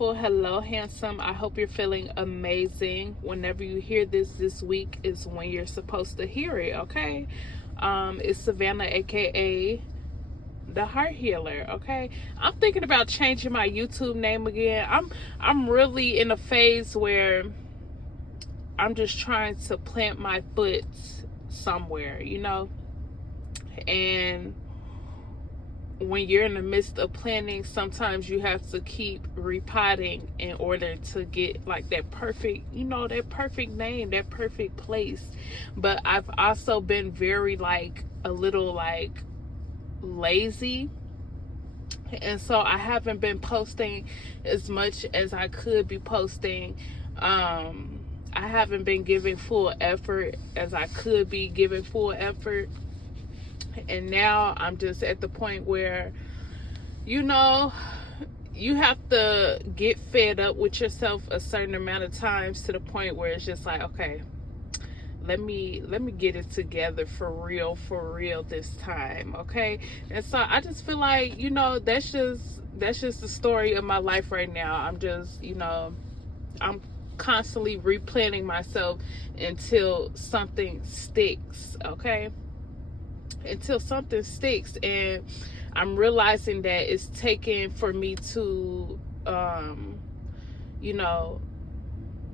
Well, hello, handsome. I hope you're feeling amazing. Whenever you hear this week is when you're supposed to hear it, okay? It's Savannah, aka the Heart Healer, okay? I'm thinking about changing my YouTube name again. I'm really in a phase where I'm just trying to plant my foot somewhere, and when you're in the midst of planning, sometimes you have to keep repotting in order to get like that perfect, that perfect name, that perfect place. But I've also been very a little lazy. And so I haven't been posting as much as I could be posting. I haven't been giving full effort as I could be giving full effort. And now I'm just at the point where, you have to get fed up with yourself a certain amount of times to the point where it's just like, okay, let me get it together for real this time, okay? And so I just feel like, that's just the story of my life right now. I'm just, I'm constantly replanning myself until something sticks, okay? Until something sticks. And I'm realizing that it's taken for me to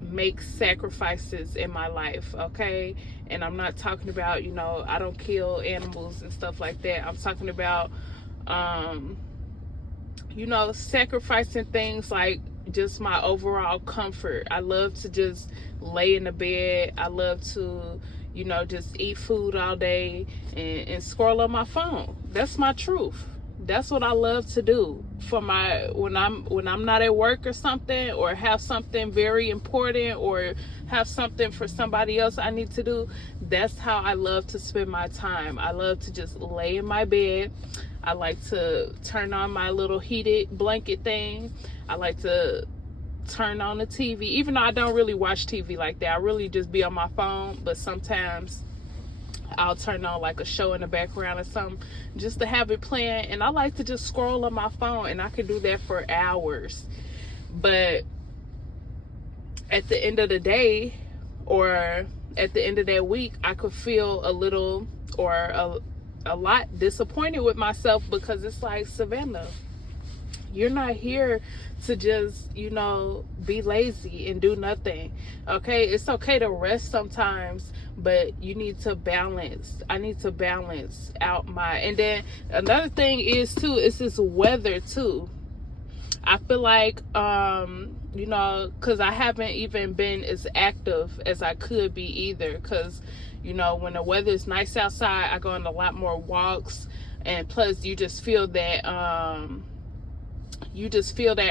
make sacrifices in my life, okay? And I'm not talking about, I don't kill animals and stuff like that. I'm talking about sacrificing things like just my overall comfort. I love to just lay in the bed. I love to just eat food all day and scroll on my phone. That's my truth. That's what I love to do for when I'm not at work or something, or have something very important, or have something for somebody else I need to do. That's how I love to spend my time. I love to just lay in my bed. I like to turn on my little heated blanket thing. I like to turn on the TV, even though I don't really watch TV like that. I really just be on my phone, but sometimes I'll turn on like a show in the background or something just to have it playing. And I like to just scroll on my phone, and I can do that for hours. But at the end of the day, or at the end of that week, I could feel a little or a lot disappointed with myself, because it's like, Savannah, you're not here to just, be lazy and do nothing, okay? It's okay to rest sometimes, but you need to balance. I need to balance out and then another thing is too, it's this weather too. I feel like, because I haven't even been as active as I could be either, because, when the weather is nice outside, I go on a lot more walks, and plus you just feel that,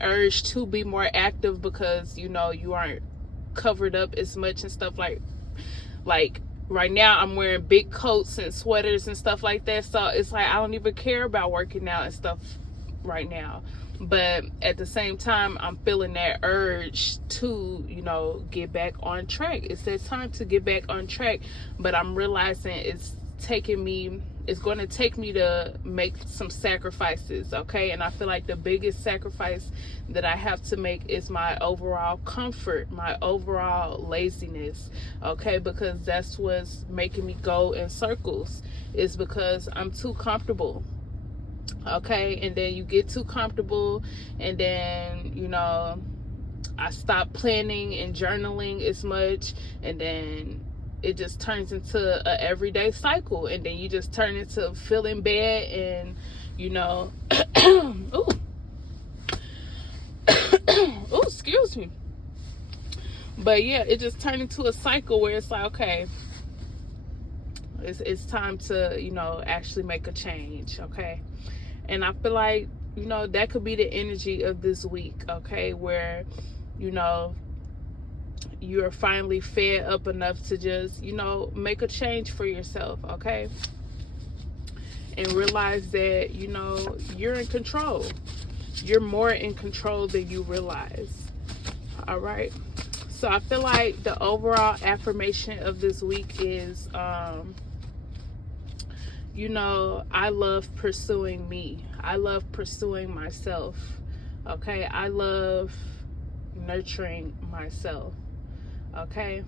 urge to be more active, because you aren't covered up as much and stuff like right now I'm wearing big coats and sweaters and stuff like that, so it's like I don't even care about working out and stuff right now. But at the same time, I'm feeling that urge to get back on track. It's that time to get back on track, but I'm realizing it's going to take me to make some sacrifices, okay? And I feel like the biggest sacrifice that I have to make is my overall comfort, my overall laziness, okay? Because that's what's making me go in circles, is because I'm too comfortable, okay? And then you get too comfortable, and then I stop planning and journaling as much, and then it just turns into a everyday cycle, and then you just turn into feeling bad, and ooh, ooh, excuse me. But yeah, it just turned into a cycle where it's like, okay, it's time to actually make a change, okay? And I feel like that could be the energy of this week, okay, where you're finally fed up enough to just make a change for yourself, okay? And realize that you're in control. You're more in control than you realize. All right, so I feel like the overall affirmation of this week is I love pursuing me. I love pursuing myself, okay? I love nurturing myself. Okay.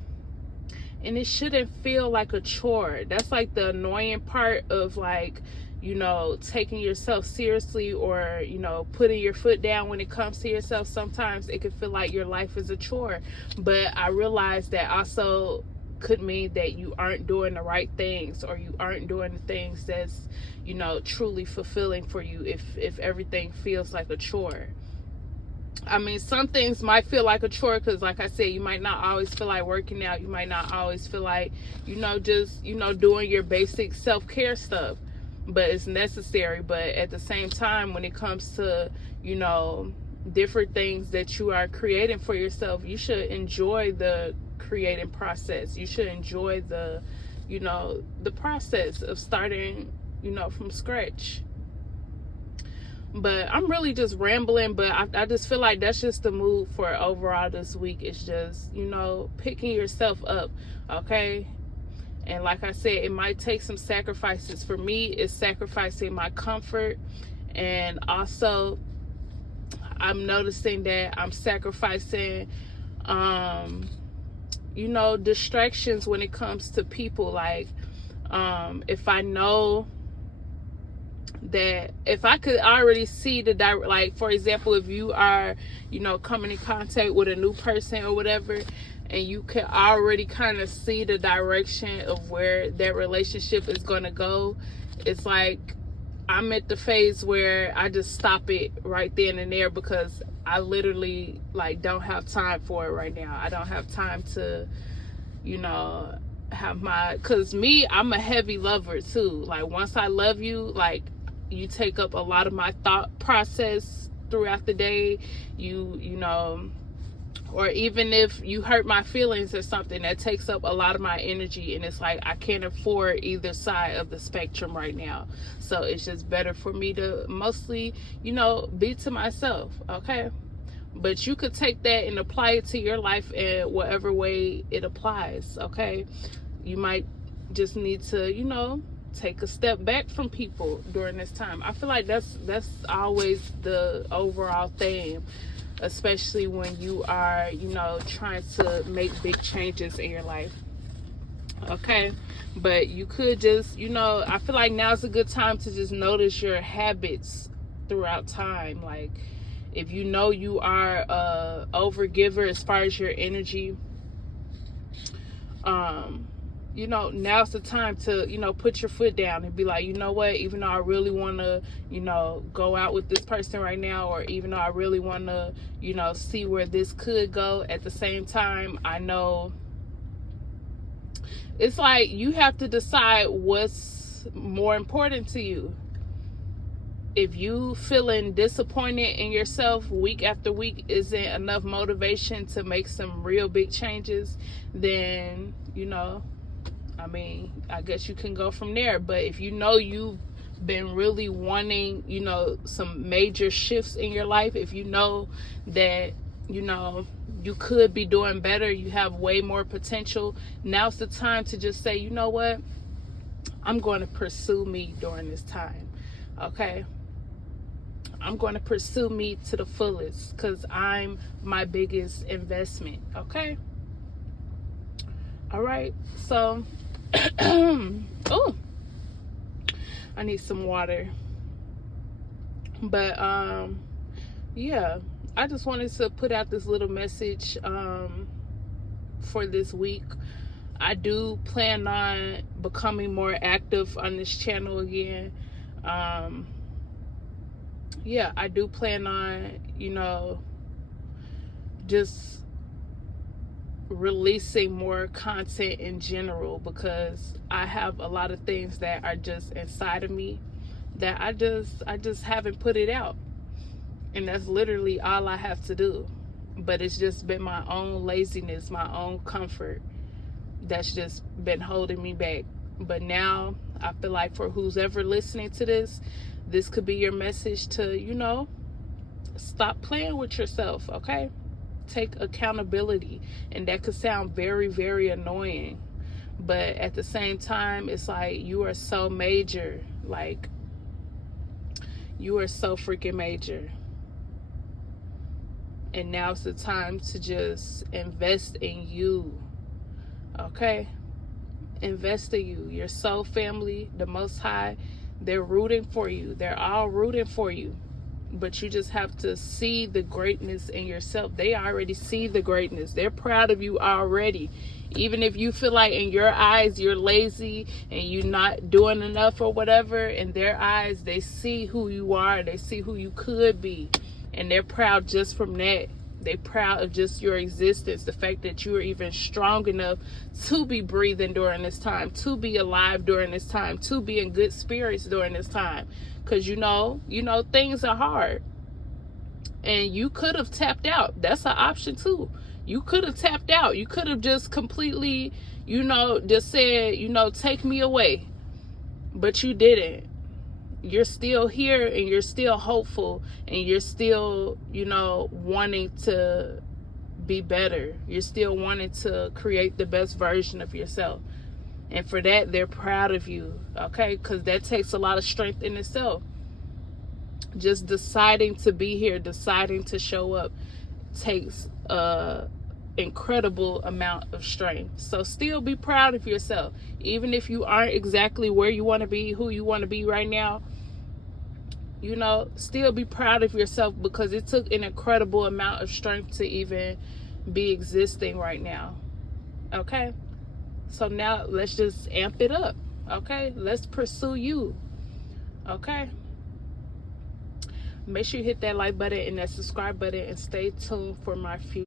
And it shouldn't feel like a chore. That's like the annoying part of, like, you know, taking yourself seriously, or, you know, putting your foot down when it comes to yourself. Sometimes it can feel like your life is a chore. But I realize that also could mean that you aren't doing the right things, or you aren't doing the things that's, you know, truly fulfilling for you if everything feels like a chore. I mean, some things might feel like a chore because, like I said, you might not always feel like working out. You might not always feel like, you know, just, you know, doing your basic self-care stuff. But it's necessary. But at the same time, when it comes to, you know, different things that you are creating for yourself, you should enjoy the creating process. You should enjoy the, you know, the process of starting, you know, from scratch. But I'm really just rambling, but I just feel like that's just the mood for overall this week. It's just, you know, picking yourself up, okay? And like I said, it might take some sacrifices. For me, it's sacrificing my comfort. And also, I'm noticing that I'm sacrificing, you know, distractions when it comes to people. Like, if I know that if I could already see the direct, like, for example, if you are, you know, coming in contact with a new person or whatever, and you can already kind of see the direction of where that relationship is going to go, it's like I'm at the phase where I just stop it right then and there, because I literally, like, don't have time for it right now. I don't have time to, you know, have my, because me, I'm a heavy lover too. Like, once I love you, like, you take up a lot of my thought process throughout the day. You know, or even if you hurt my feelings or something, that takes up a lot of my energy, and it's like I can't afford either side of the spectrum right now. So it's just better for me to mostly, you know, be to myself, okay? But you could take that and apply it to your life in whatever way it applies, okay? You might just need to, you know, take a step back from people during this time. I feel like that's always the overall theme, especially when you are, you know, trying to make big changes in your life, okay? But you could just, you know, I feel like now's a good time to just notice your habits throughout time. Like, if you know you are a overgiver as far as your energy, you know, now's the time to, you know, put your foot down and be like, you know what, even though I really want to, you know, go out with this person right now, or even though I really want to, you know, see where this could go, at the same time, I know it's like you have to decide what's more important to you. If you feeling disappointed in yourself week after week isn't enough motivation to make some real big changes, then, you know, I mean, I guess you can go from there. But if you know you've been really wanting, you know, some major shifts in your life, if you know that, you know, you could be doing better, you have way more potential, now's the time to just say, you know what, I'm going to pursue me during this time, okay? I'm going to pursue me to the fullest, because I'm my biggest investment, okay? All right, so oh, I need some water. But yeah, I just wanted to put out this little message for this week. I do plan on becoming more active on this channel again. Yeah, I do plan on, you know, just releasing more content in general, because I have a lot of things that are just inside of me that I just haven't put it out, and that's literally all I have to do. But it's just been my own laziness, my own comfort, that's just been holding me back. But now I feel like for who's ever listening to this could be your message to, you know, stop playing with yourself, okay? Take accountability. And that could sound very, very annoying, but at the same time, it's like, you are so major. Like, you are so freaking major. And now's the time to just invest in you. Okay? Invest in you. Your soul family, the Most High, they're rooting for you. They're all rooting for you. But you just have to see the greatness in yourself. They already see the greatness. They're proud of you already. Even if you feel like in your eyes you're lazy and you're not doing enough or whatever, in their eyes they see who you are. They see who you could be. And they're proud just from that. They're proud of just your existence. The fact that you are even strong enough to be breathing during this time, to be alive during this time, to be in good spirits during this time. Because you know, things are hard. And you could have tapped out. That's an option too. You could have tapped out. You could have just completely, just said, take me away. But you didn't. You're still here and you're still hopeful and you're still, wanting to be better. You're still wanting to create the best version of yourself. And for that, they're proud of you, okay? Because that takes a lot of strength in itself. Just deciding to be here, deciding to show up takes a incredible amount of strength. So still be proud of yourself. Even if you aren't exactly where you want to be, who you want to be right now, still be proud of yourself because it took an incredible amount of strength to even be existing right now. Okay? So now let's just amp it up. Okay? Let's pursue you. Okay? Make sure you hit that like button and that subscribe button and stay tuned for my future